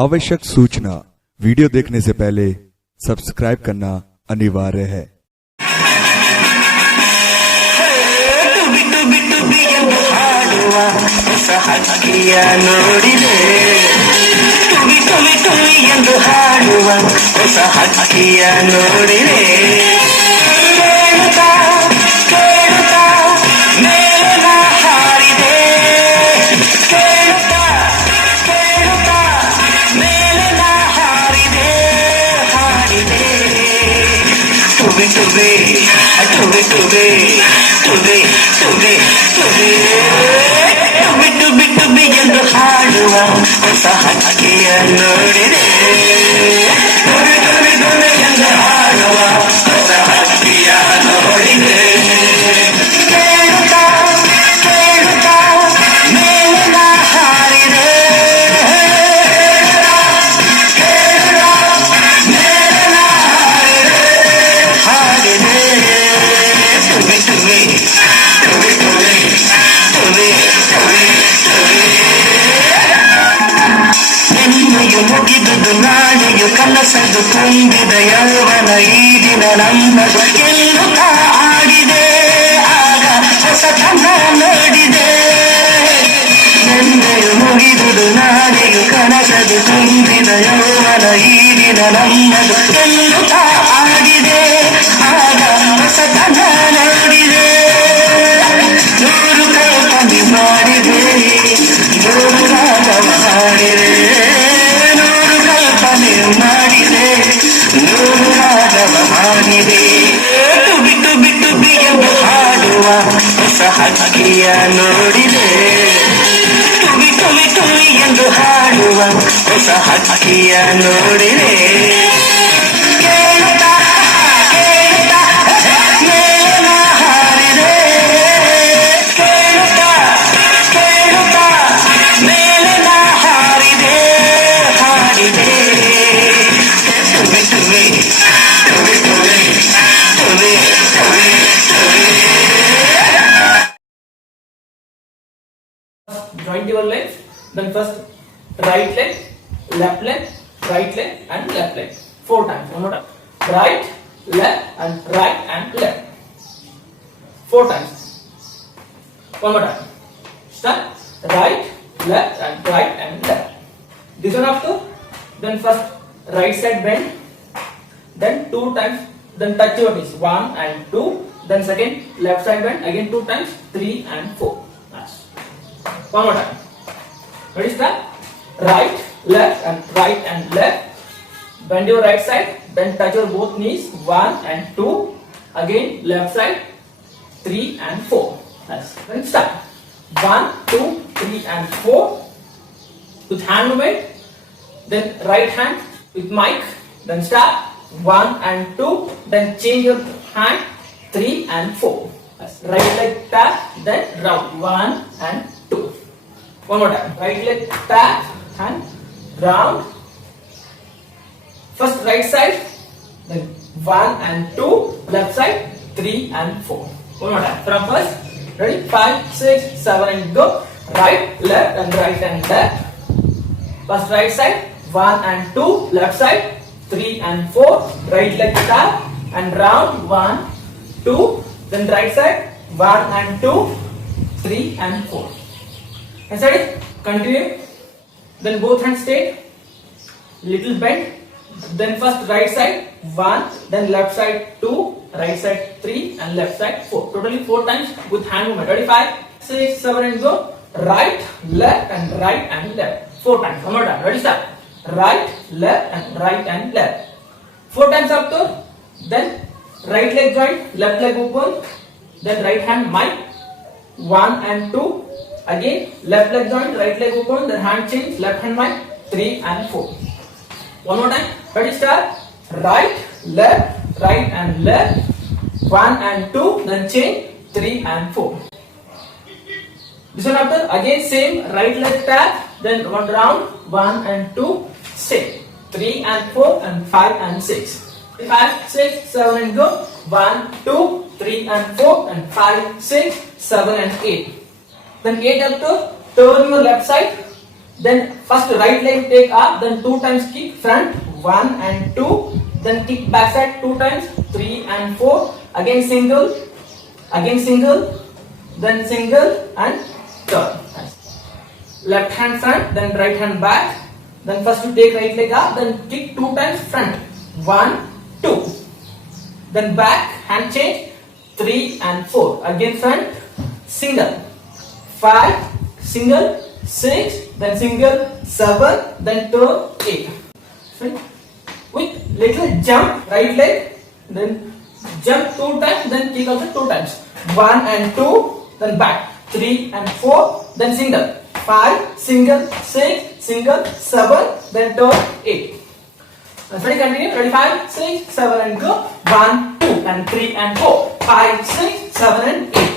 आवश्यक सूचना, वीडियो देखने से पहले सब्सक्राइब करना अनिवार्य है। ಎಂದು ಹಾಡುವ ಹೊಸ ಹಕ್ಕಿಯ ನೋಡಿದೆ ಎಂದು ಹಾಡುವ ಹೊಸ ಹಕ್ಕಿಯ ನೋಡಿದೆ ಕೇಳುತ್ತಾ ಕೇಳುತ್ತಾ ಮೇಲಿನ ಹಾರಿದೆ ಮೇಲಿನ ಹಾರಿದೆ ತುವಿ ತುವಿ ತುವಿ ತುವಿ ತುವಿ ತುವಿ ಹೆಮ್ಮೆಯು ಮುಗಿದುದು ನಾಳೆಯು ಕನಸದು ತುಂಬಿದ ಯೌವನ ಈ ದಿನ ನಮ್ಮದು ಎನ್ನುತ್ತಾ ಆಡಿದೆ ಆಗ ಹೊಸತನ ನೋಡಿದೆ ಹೆಮ್ಮೆಯು ಮುಗಿದುದು ನಾಳೆಯು ಕನಸದು ತುಂಬಿದ ಯೌವನ ಈ ದಿನ ನಮ್ಮದು ಎನ್ನುತ್ತಾ ಆಡಿದೆ ಆಗ ಹೊಸತನ ನೋಡಿದೆ ನೂರು ಕಲ್ಪನೆ ಮಾಡಿದೆ ನೂರು ರಾಗವ ಹಾಡಿದೆ ನೂರು ಕಲ್ಪನೆ ಮಾಡಿದೆ ನೂರು ರಾಗವ ಹಾಡಿದೆ ಬಿಟ್ಟು ಬಿಟ್ಟು ಎಂದು ಹಾಡುವ ಹೊಸ ಹಕ್ಕಿಯ ನೋಡಿದೆ ತುವಿ ತುವಿ ತುವಿ ಎಂದು ಹಾಡುವ ಹೊಸ ಹಕ್ಕಿಯ ನೋಡಿದೆ ಕೇಳುತ್ತಾ ಕೇಳುತ್ತಾ ಮೇಲಿನ ಹಾರಿದೆ ಕೇಳುತ್ತಾ ಕೇಳುತ್ತಾ ಮೇಲಿನ ಹಾರಿದೆ ಹಾಡಿದೆ ತುವಿ ತುವಿ ತುವಿ ತುವಿ ತುವಿ ತುವಿ ತುವಿ Joint your legs, then first right leg, left leg, right leg and left leg. 4 times. One more time. Right, left and left. 4 times. One more time. Start. Right, left and left. This one after. Then first right side bend. Then 2 times. Then touch your knees. 1 and 2. Then second left side bend. Again 2 times. 3 and 4. Nice. One more time. Ready, start. Right, left and left. Bend your right side. Then touch your both knees. 1 and 2. Again left side. 3 and 4. Nice. Then start. 1, 2, 3 and 4. With hand movement. Then right hand with mic. Then start. 1 and 2. Then change your hand. 3 and 4. Nice. Right leg tap. Then round. 1 and 2. One more time. Right leg tap and round. First right side, then 1 and 2. Left side, 3 and 4. One more time. From first, ready? 5, 6, 7 and go. Right, left and left. First right side, 1 and 2. Left side, 3 and 4. Right leg tap and round. 1, 2. Then right side, 1 and 2. 3 and 4. And ready? Continue. Then both hands straight. Little bend. Then first right side 1. Then left side 2. Right side 3 and left side 4. Totally 4 times with hand movement. Ready? 5, 6, 7 and go. Right, left and left. 4 times. One more time. Ready? Start. Right, left and left. 4 times after. Then right leg joint, left leg open. Then right hand mic. 1 and 2. Again left leg joint, right leg open, then hand change, left hand mic, 3 and 4. One more time. Ready, start. Right and left. 1 and 2, then change, 3 and 4. This one after, again same, right leg tap, then one round, 1 and 2, same. 3 and 4 and 5 and 6. 5, 6, 7 and go. 1, 2, 3 and 4 and 5, 6, 7 and 8. Then 8 up to turn your left side Then first right leg take up, then 2 times kick front, 1 and 2, then kick backside 2 times, 3 and 4, again single, then single and turn. Left hand front, then right hand back, then first you take right leg up, then kick 2 times front, 1, 2, then back, hand change, 3 and 4, again front, single, 5, single, 6, then single, 7, then turn, 8. So, with little jump, right leg, then jump 2 times, then kick also 2 times, 1 and 2, then back, 3 and 4, then single, 5, single, 6, single, 7, then turn, 8. Ready, continue, ready, 5, 6, 7 and go, 1, 2 and 3 and 4, 5, 6, 7 and 8.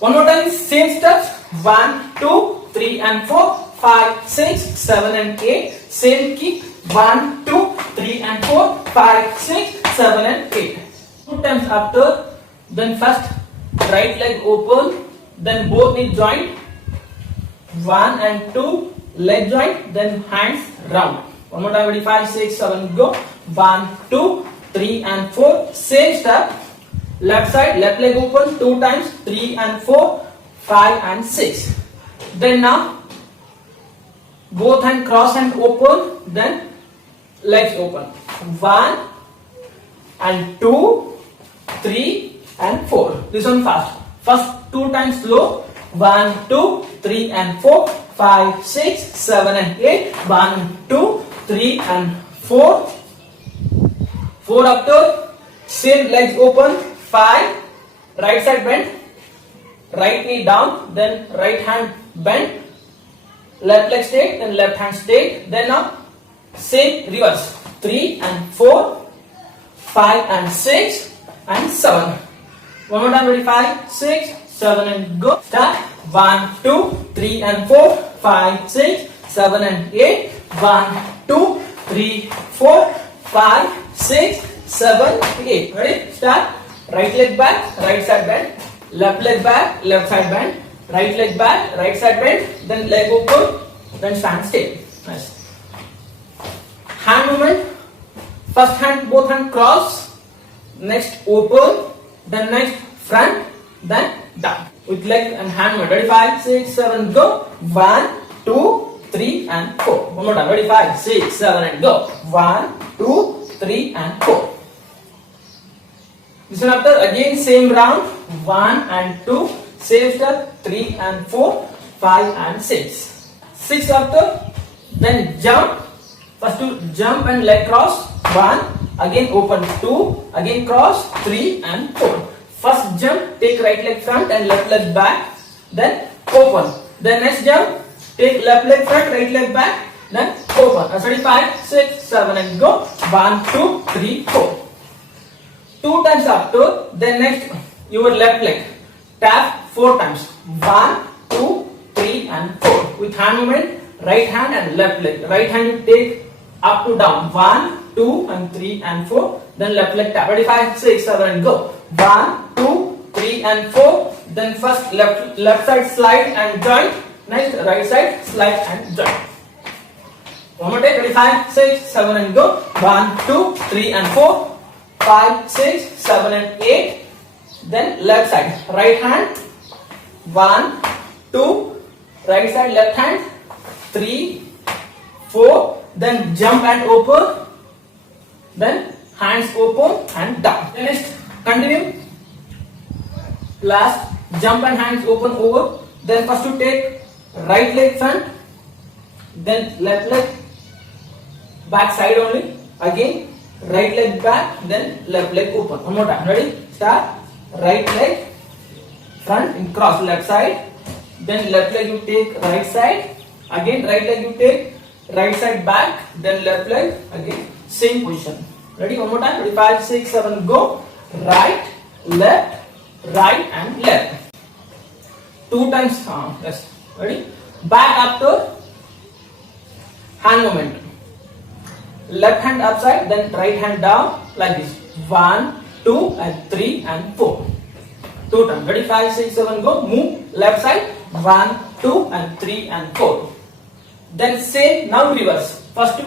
One more time, same steps, 1, 2, 3 and 4, 5, 6, 7 and 8, same kick, 1, 2, 3 and 4, 5, 6, 7 and 8. 2 times after, then first right leg open, then both knee joint, 1 and 2, leg joint, then hands round. One more time, ready, 5, 6, 7, go, 1, 2, 3 and 4, same step, left side, left leg open, 2 times, 3 and 4, 5 and 6. Then now, both hand cross hand open, then legs open, 1 and 2, 3 and 4. This one fast. First 2 times slow, 1, 2, 3 and 4, 5, 6, 7 and 8, 1, 2, 3 and 4. 4 after, same legs open, 5, right side bend, right knee down, then right hand bend, left leg straight, then left hand straight, then now same reverse, 3 and 4, 5 and 6 and 7. One more time, ready, 5, 6, 7 and go, start, 1, 2, 3 and 4, 5, 6, 7 and 8, 1, 2, 3, 4, 5, 6, 7, 8. Ready, start, right leg back, right side bend, left leg back, left side bend, right leg back, right side bend, then leg open, then stand straight. Nice. Hand movement, first hand, both hand cross, next open, then next front, then down. With leg and hand movement. Ready, 5, 6, 7, go. 1, 2, 3 and 4. One more time. Ready, 5, 6, 7 and go. 1, 2, 3 and 4. This one after, again same round, 1 and 2, same step, 3 and 4, 5 and 6. 6 after, then jump, first to jump and leg cross, 1, again open 2, again cross, 3 and 4. First jump, take right leg front and left leg back, then open. Then next jump, take left leg front, right leg back, then open. Ready, 5, 6, 7 and go, 1, 2, 3, 4. 2 times after, then next your left leg, tap 4 times, 1, 2, 3 and 4. With hand movement, right hand and left leg. Right hand you take up to down, 1, 2 and 3 and 4. Then left leg tap. Ready, 5, 6, 7 and go. 1, 2, 3 and 4. Then first left side slide and joint. Next right side slide and joint. One more take. Ready, 5, 6, 7 and go. 1, 2, 3 and 4. 5, 6, 7 and 8. Then left side, right hand, 1, 2, right side, left hand, 3, 4, then jump and open, then hands open and down. Then next, continue, last, jump and hands open over, then first to take right leg front, then left leg, back side only, again, right leg back, then left leg open. One more time, ready, start. Right leg front and cross left side, then left leg you take right side, again right leg you take right side back, then left leg again same position. Ready, one more time. Ready, 5, 6, 7, go. Right, left, right and left. 2 times. Yes. Ready. Back after hand movement. Left hand upside, then right hand down like this. 1, 2 and 3 and 4. 2 times. Ready, 5, 6, 7, go. Move left side. 1, 2 and 3 and 4. Then same, now reverse. First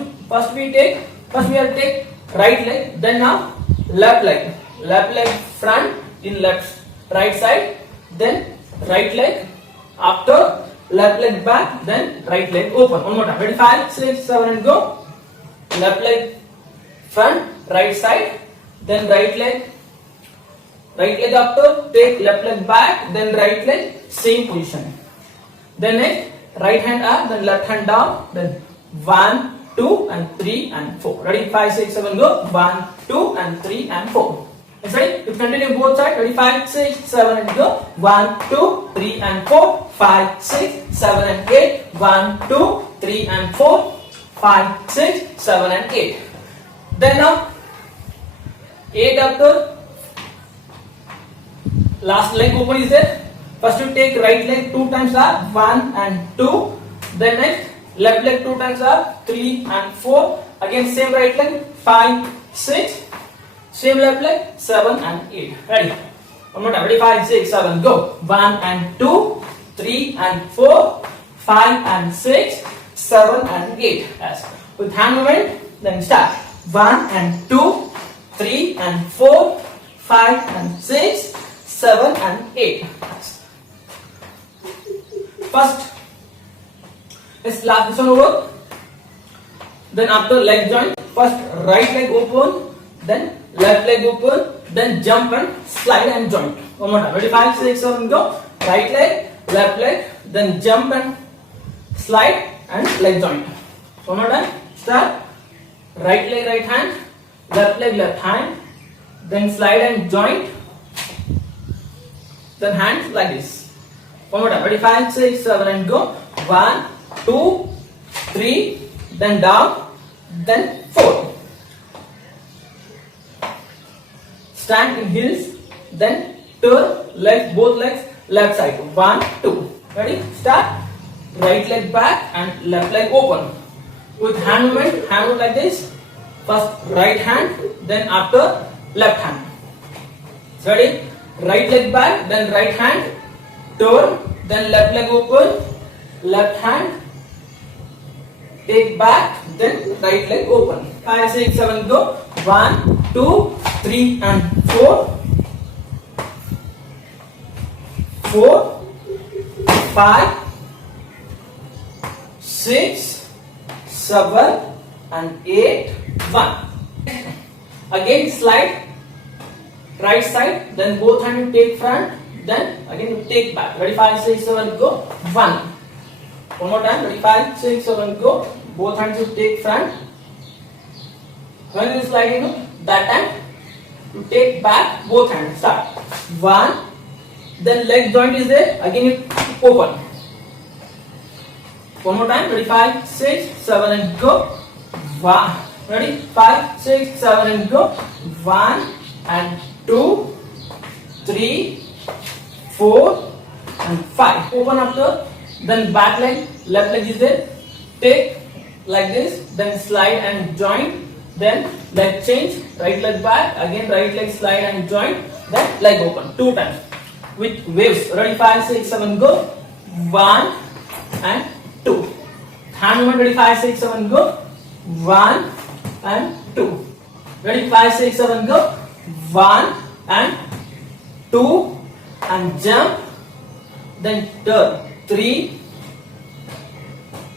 we have take right leg, then now left leg front in right side, then right leg, after left leg back, then right leg open. One more time. Ready? 5, 6, 7 and go. Left leg front, right side, then right leg after, take left leg back, then right leg, same position. Then next, right hand up, then left hand down, then 1, 2 and 3 and 4. Ready? 5, 6, 7 go. 1, 2 and 3 and 4. Next, ready? You continue both sides. Ready? 5, 6, 7 and go. 1, 2, 3 and 4. 5, 6, 7 and 8. 1, 2, 3 and 4. 5, 6, 7 and 8. Then now 8 after last leg open is there. First you take right leg 2 times up, 1 and 2. Then next left leg 2 times up, 3 and 4. Again same right leg 5, 6. Same left leg 7 and 8. Ready? One more time. Ready? 5, 6, 7 go. 1 and 2, 3 and 4, 5 and 6, 7 and 8. Yes. With hand movement, then start. 1 and 2, 3 and 4, 5 and 6, 7 and 8. First, let's last this one over. Then after leg joint, first right leg open, then left leg open, then jump and slide and joint. One more time. Ready? 5, 6, 7 go. Right leg, left leg, then jump and slide and leg joint. One more time. Start. Right leg, right hand, left leg, left hand, then slide and joint, then hands like this. One more time. Ready? 5, 6, 7 and go. 1, 2, 3, then down, then 4. Stand in heels, then turn legs, both legs left side. 1, 2. Ready? Start. Right leg back and left leg open. With hand movement like this. First right hand, then after left hand. Ready? Right leg back, then right hand, turn, then left leg open, left hand, take back, then right leg open. 5, 6, 7 go. 1, 2, 3 and 4. 4, 5, 6, 7 and 8, 1. Again slide right side, then both hand you take front, then again you take back. Ready? 5, 6, 7 go. 1. One more time. Ready? 5, 6, 7 go. Both hands you take front. When you slide, that time you take back both hands. Start. 1. Then leg joint is there. Again you open. One more time. Ready? 5, 6, 7 and go. 1. Ready? 5, 6, 7 and go. 1 and 2, 3, 4 and 5. Open after. Then back leg, left leg is there. Take like this. Then slide and join. Then leg change. Right leg back. Again right leg slide and join. Then leg open. 2 times. With waves. Ready? 5, 6, 7 go. 1 and 2. Hand movement. Ready? 5, 6, 7 go. 1 and 2. Ready? 5, 6, 7 go. 1 and 2 and jump. Then turn. 3.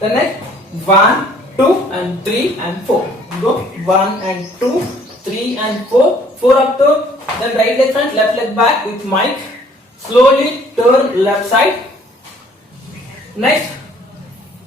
The next 1, 2 and 3 and 4. Go 1 and 2, 3 and 4. 4 up to. Then right leg front, left leg back with mic. Slowly turn left side. Next,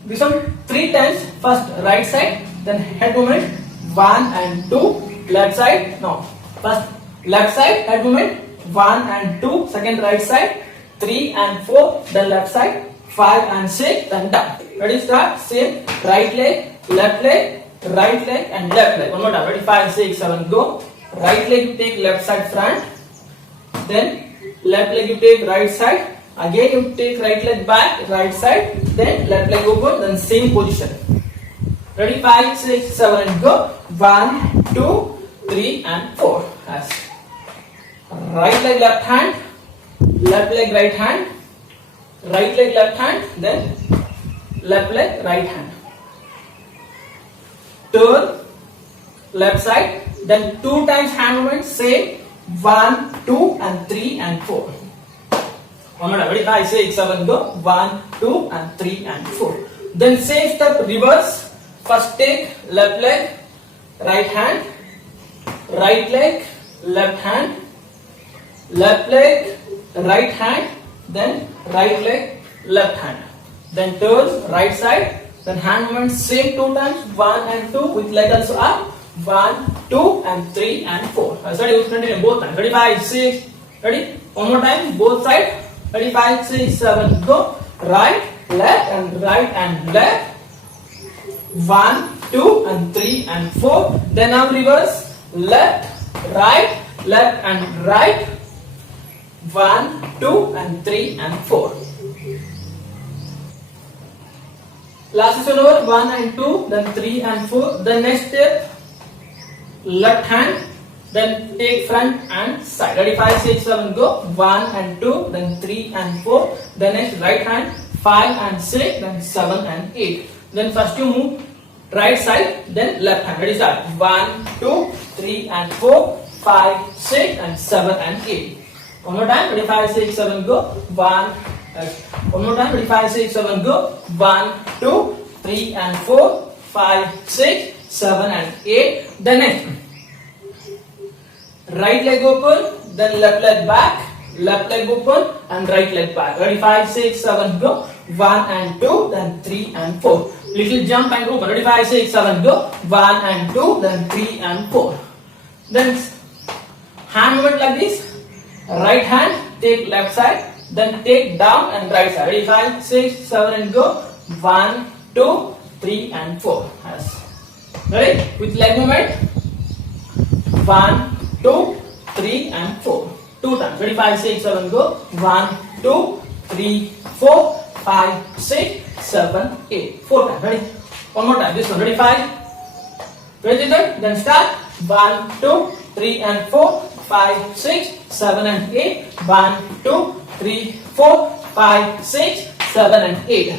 this one 3 times. First right side, then head movement. 1 and 2. Left side. No. First left side head movement. 1 and 2. Second right side. 3 and 4. Then left side. 5 and 6. Then down. Ready? Start. Same. Right leg, left leg, right leg and left leg. One more time. Ready? 5, 6, 7 go. Right leg you take left side front. Then left leg you take right side. Again you take right leg back, right side. Then left leg open. Then same position. Ready? 5, 6, 7 and go. 1, 2, 3 and 4. As right leg left hand, left leg right hand, right leg left hand, then left leg right hand. turn, left side, then 2 times hand movement, same, 1, 2 and 3 and 4. One more time, ready? 5, 6, 7, go, 1, 2 and 3 and 4. Then same step, reverse, first take, left leg, right hand, right leg, left hand, left leg, right hand, then right leg, left hand. Then turn, right side, then hand movement, same 2 times, 1 and 2, with leg also up, 1, 2 and 3 and 4. Ready? Continue both times. Ready? 5, 6. Ready? One more time. Both sides. Ready? 5, 6, 7. Go. Right, left, and right and left. 1, 2 and 3 and 4. Then now reverse. Left, right, left and right. 1, 2 and 3 and 4. Last one over. 1 and 2. Then 3 and 4. The next step. Left hand, then take front and side. Ready? 5, 6, 7, go. 1 and 2, then 3 and 4. Then next right hand, 5 and 6, then 7 and 8. Then first you move right side, then left hand. Ready? Start. 1, 2, 3 and 4, 5, 6 and 7 and 8. One more time. Ready? 5, 6, 7, go. 1. One more time. Ready? 5, 6, 7, go. 1, 2, 3 and 4, 5, 6, 7 and 8. Then next, right leg open, then left leg back, left leg open and right leg back. Ready? 5, 6, 7, go. 1 and 2, then 3 and 4. Little jump and open. Ready? 5, 6, 7, go. 1 and 2, then 3 and 4. Then hand movement like this. Right hand, take left side, then take down and right side. Ready? 5, 6, 7 and go. 1, 2, 3 and 4. Yes. Ready? With leg movement. 1, 2, 3 and 4. 2 times. Ready? 5, 6, 7, go. 1, 2, 3, 4, 5, 6, 7, 8. 4 times. Ready? One more time. This one. Ready? 5. Ready? Then start. 1, 2, 3 and 4, 5, 6, 7 and 8. 1, 2, 3, 4, 5, 6, 7 and 8.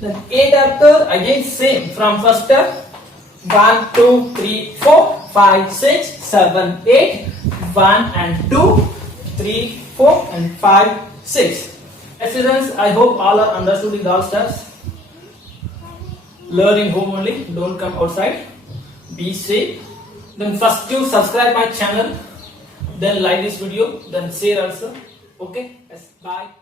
Then 8 after, again same from first step. 1, 2, 3, 4, 5, 6, 7, 8. 1 and 2, 3, 4 and 5, 6. Students, I hope all are understood in all steps. Learn in home only, don't come outside. Be safe. Then first you subscribe my channel, then like this video, then share also. Okay? Yes. Bye.